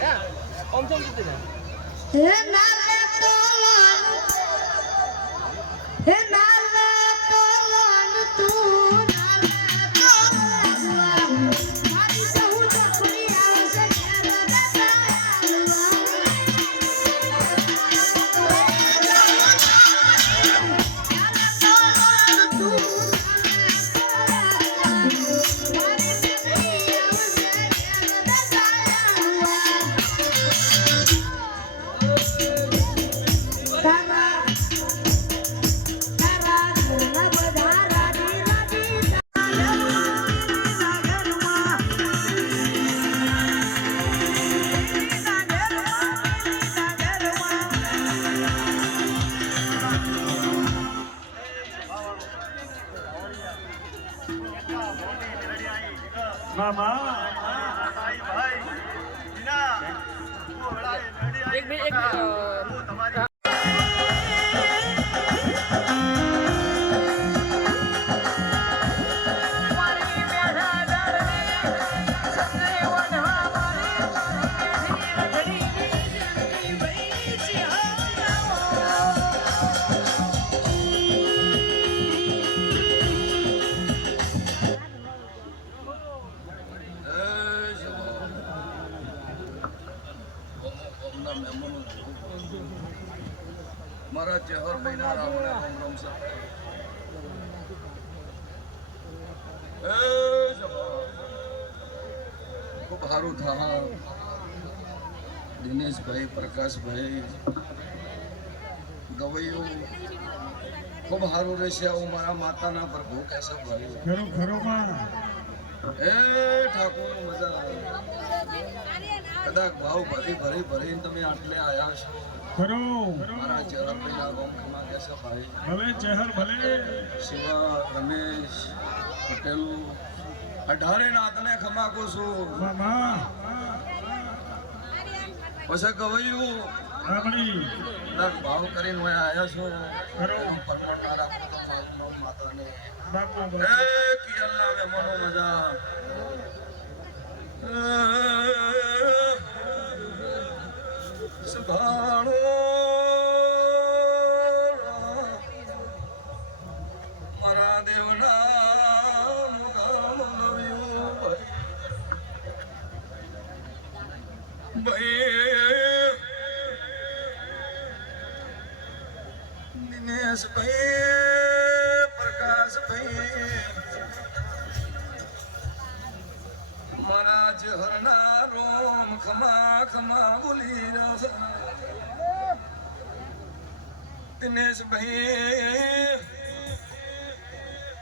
হ্যাঁ, পঞ্চম দিতে না। হে না হে না એક મિનિટ એક ખૂબ સારું થા દિનેશભાઈ પ્રકાશભાઈ ગવૈયું ખૂબ સારું રહેશે આવું મારા માતાના પ્રભુ કહેશે ભાઈ. ખરું ખરું એ ઠાકોર મજા આવે. કદાચ ભાવ ભરી ભરી ભરીને તમે આટલે આવ્યા છો. ખરું. મારા ચહેરા પહેલા રામ ખમા કહેશે ભાઈ. ભલે ચહેર ભલે. શિવા રમેશ પટેલ અઢારે નાતને ખમાકો છું. મામા. પછી કવયું. રામણી. ભાવ કરીને હું આયા છો. ખરું. પરમાત્મા માતાને. એક એ કિયલના મનો મજા સુભાણો મારા દેવના ભાઈ દિનેશભાઈ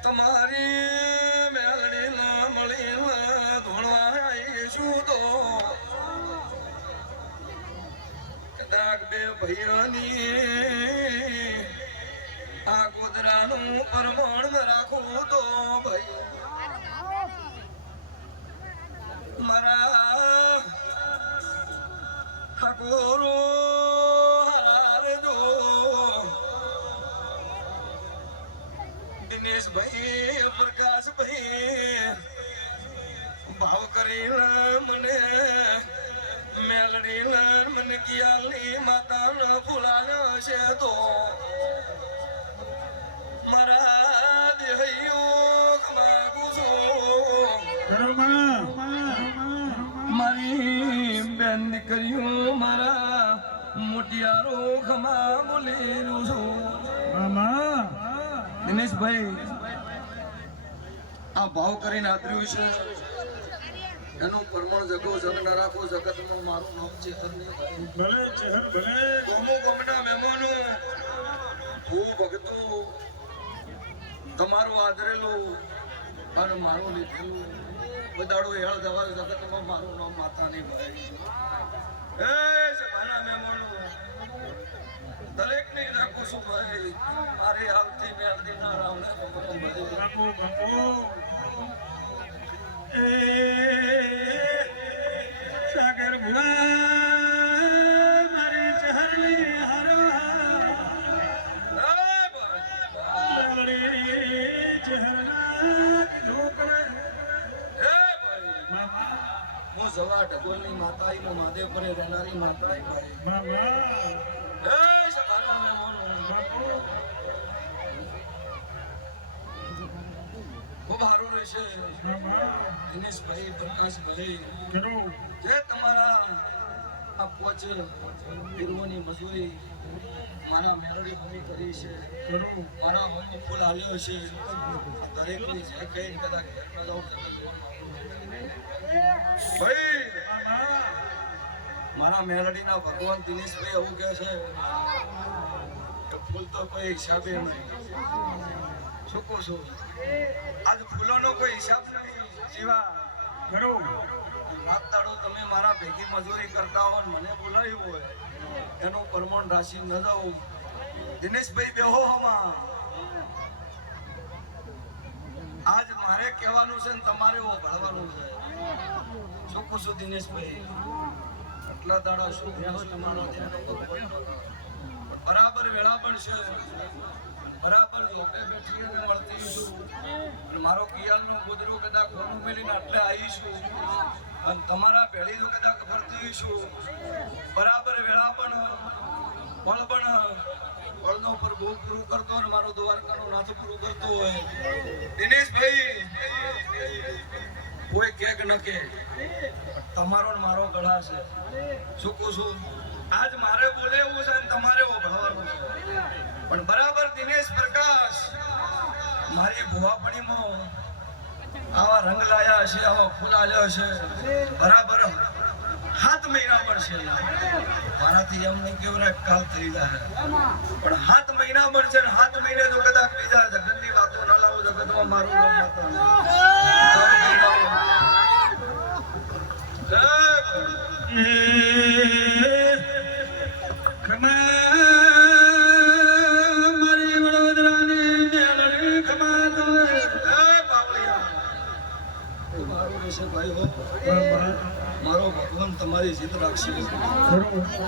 તમારી મેલડી ના મળી ના ધોળવા આવીશું તો. કદાચ બે ભૈયાની આ ગોદરાનું પરમાણ ભાવ કરીને મને મેલડી મને કિયાલની ન ફૂલાના છે તો. મારા દેહૈયો માગુ મારી બેન દીકરીઓ મારા મોટિયારો ખમા બોલેલું છું. મામા દિનેશભાઈ, આ ભાવ કરીને આદર્યું છે. એનું પરમણ જગો જગન રાખો જગતનું મારું નામ ચેહર નહીં ગોમો ગોમના મહેમાનો હું ભગતો તમારું આદરેલું અને મારું લીધેલું બધાડો હેળ દવા જગતમાં મારું નામ માતાની ભાઈ એ મારા મહેમાનો દરેક ને રાખું છું ભાઈ મારી આવતી મેળતી ના રાવણે ભગવાન ભાઈ સાગર ભુવા મારી ચહરલી હારો હું સવા ટકોલની માતા મહાદેવ પર રહેનારી માતા મામા દિનેશભાઈ પ્રકાશભાઈ. જે તમારા આ પોચ વીરોની મજૂરી મારા મેળવી ભૂમિ કરી છે. મારા મનનું ફૂલ હાલ્યો છે. દરેકની જે કઈ કદાચ ઘેરમાં જાઉં ભાઈ મારા મેલડીના ભગવાન દિનેશભાઈ એવું કહે છે ફૂલ તો કોઈ હિસાબે નહીં. શું કહું છું? આજ ફૂલોનો કોઈ હિસાબ નથી. જીવા ઘણું રાત દાડો તમે મારા ભેગી મજૂરી કરતા હો મને બોલાવ્યું હોય, એનું પ્રમાણ રાશિ ન જાઉં દિનેશભાઈ બેહો હમા આજ મારે કહેવાનું છે ને તમારે ભળવાનું છે. શું કહું દિનેશભાઈ? આટલા દાડા શું થયા હોય તમારો? ધ્યાન બરાબર વેળા પણ છે બરાબર જોકે બેઠી મળતી મારો કિયાલનો ગોદરું કદાચ ખોનું મેલીને આટલે આવીશું અને તમારા ભેળી જો કદાચ ફરતી છું. બરાબર વેળા પણ, પળ પણ. પળનો પર બહુ પૂરું કરતો અને મારો દ્વારકાનો નાથ પૂરું કરતો હોય. દિનેશભાઈ, કોઈ કે કે ન કે. તમારો ને મારો ગળા છે. શું કહું છું? આજ મારે બોલે એવું છે અને તમારે ઓભળવાનું છે. પણ બરાબર દિનેશ પ્રકાશ મારી ભુવાપણીમાં આવા રંગ લાયા છે, આવા ફૂલ આલ્યો છે. બરાબર. હાથ મહિના પડશે મારાથી એમ નહીં કેવું કાલ થઈ જાય પણ હાથ મહિના બનશે ને હાથ મહિને જો કદાચ બીજા જગતની વાતો ના લાવો, જગતમાં મારું નામ મારું રહેશે ભાઈ હો મામા મારો ભગવાન તમારી જીત રાખશે.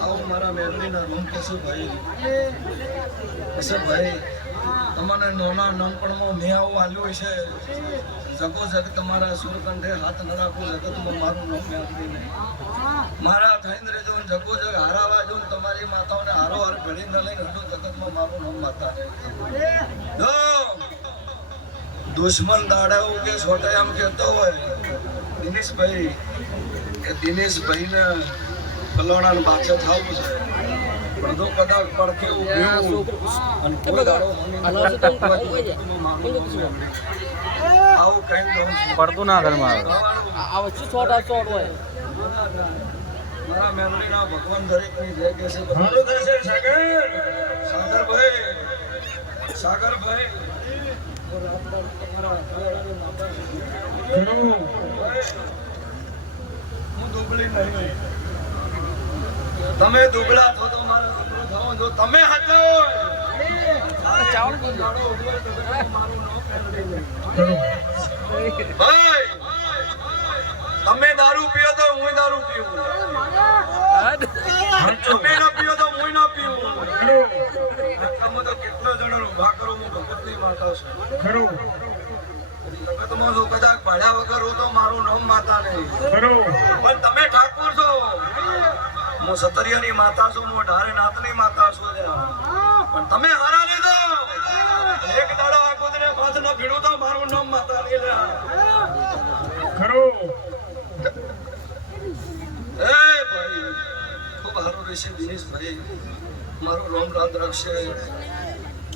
આવો મારા મેળવીના રૂમ કેશો ભાઈ કેશો ભાઈ તમને નાના નાનપણમાં મેં આવું આલ્યું છે. જગો જગ તમારા સુરકંઠે હાથ ન રાખો, જગતમાં મારું નામ મેળવીને મારા થઈને રહેજો જગો જગ હારાવા જો તમારી માતાઓને હારો હાર ભેળી ન લઈને હજુ જગતમાં મારું નામ માતા જો દુશ્મન દાડાઓ કે છોટા એમ કહેતો હોય દિનેશભાઈ કે દિનેશભાઈને ફલાણાને પાછળ થવું છે. પણ જો કદાચ પડખે ઊભું અને કોઈ દાડો. આવું કઈ. પડતું ના ઘરમાં આ વચ્ચે શોર્ટ આ હોય. મારા મેમરીના ભગવાન દરેકની જય કે છે સાગરભાઈ તમે દુબળા છો તો મારે દુબળો થવો જો તમે હતો ચાવલ ભાઈ તમે દારૂ પીઓ તો હું દારૂ પીવું. તમે ના પીઓ તો હું ના પીવું કરો તમે તો કેટલો જણા ઊભા કરો હું કદાચ ભાડ્યા વગર હો તો મારું નામ માતા નહીં. પણ તમે ઠાકોર છો. હું સતરિયાની માતા છું હું ઢારે નાથની માતા છું પણ તમે હારા લીધો. એક દાડો આ કુદરે પાછ ન ભીડું તો મારું નામ માતા નહીં લે એ ભાઈ ખૂબ સારું રહેશે દિનેશભાઈ. મારું રોમ રાત રાખશે.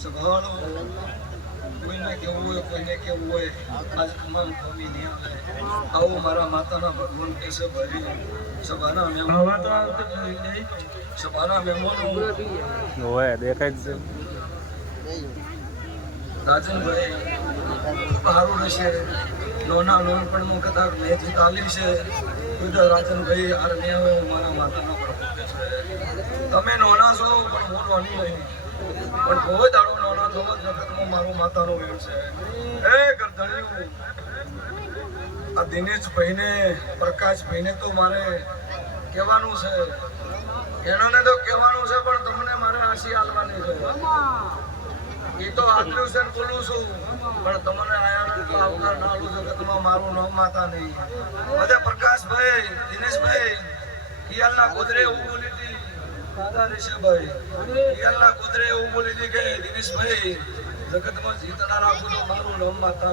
સંભાળો કોઈને કેવું હોય કોઈને કેવું હોય આજ કમાન કમી નહીં આવે આવું મારા માતાના ભગવાન કે છે ભાઈ સભાના મહેમાનો જ સભાના મહેમાનો હોય દેખાય જ છે. રાજનભાઈ સારું રહેશે. લોના નાનપણમાં કદાચ મેથી તાલી છે. બધા રાજનભાઈ આર નહીં આવે હું મારા માતાનો પ્રભુ છે તમે નોના છો પણ હું નોની નહીં પણ બહુ દાડો નોના થવો જ જગતમાં મારું માતાનો વેર છે. એ ગરધણિયું આ દિનેશભાઈને પ્રકાશભાઈને તો મારે કહેવાનું છે. એનાને તો કહેવાનું છે પણ તમને મારે આશી હાલવાની છે એ તો આટલું છે ને બોલું છું પણ તમને આયા તો ના તમે મારું નામ માતા નહીં બધે પ્રકાશભાઈ દિનેશભાઈ કિયાલના ગોદરે એવું બોલી હતી દાદા ઋષભભાઈ એવું બોલી હતી કે દિનેશભાઈ જગતમાં જીતના રાખું તો મારું નામ માતા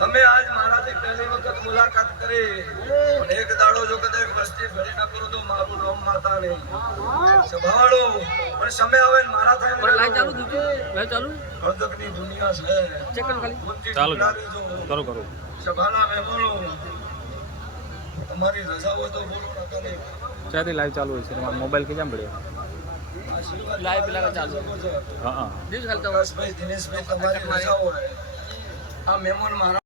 તમે આજ મારાથી પહેલી વખત મુલાકાત કરી એક દાડો જો કદાચ વસ્તી ભરી ના કરો તો મારું નામ માતા નહીં. સંભાળો પણ સમય આવે મારા થાય પણ લાઈટ ચાલુ દીધું લાઈટ ચાલુ? હળદકની દુનિયા છે. ચેક ખાલી. બુદ્ધિ ચાલુ ગુલાબી જો. કરો કરો. સભાના મહેમાનો તમારી રજાઓ તો બોલો નહીં. ક્યાંથી લાઈવ ચાલુ હોય છે? તમારો મોબાઈલ કે કેમ પડ્યો? લાઈવ પેલા ચાલુ. હા હા. દિનેશભાઈ તમારી મજા હોય આ મહેમાન મારા